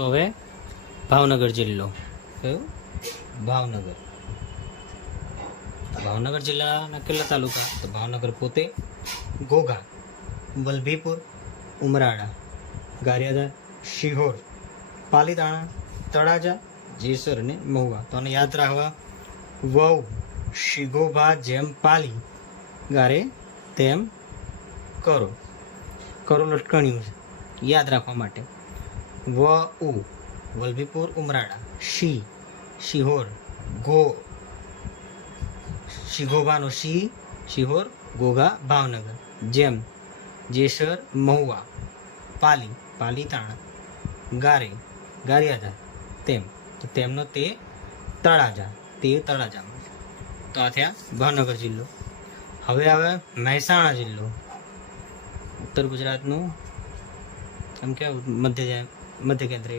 તો હવે ભાવનગર જિલ્લો કયો? ભાવનગર. ભાવનગર જિલ્લાના કેટલા તાલુકા? તો ભાવનગર પોતે, ઘોઘા, વલભીપુર, ઉમરાળા, ગારિયાધાર, શિહોર, પાલીતાણા, તળાજા, જેસર અને મહુવા. તો આને યાદ રાખવા: વહુ શિગોભા જેમ પાલી, ગારે તેમ કરો. કરો લટકણ્યું છે, યાદ રાખવા માટે. વ ઉ વલભીપુર ઉમરાળા, શી શિહોર, ગો શિગોભાનો શી શિહોર, ઘોઘા ભાવનગર, જેમ જેસર મહુવા, પાલી પાલીતાણા, ગારે ગારિયાધાર, તેમ તો તેમનો તે તળાજા, તે તળાજામાં. તો આ થયા ભાવનગર જિલ્લો. હવે આવે મહેસાણા જિલ્લો, ઉત્તર ગુજરાતનું એમ કે મધ્ય કેન્દ્ર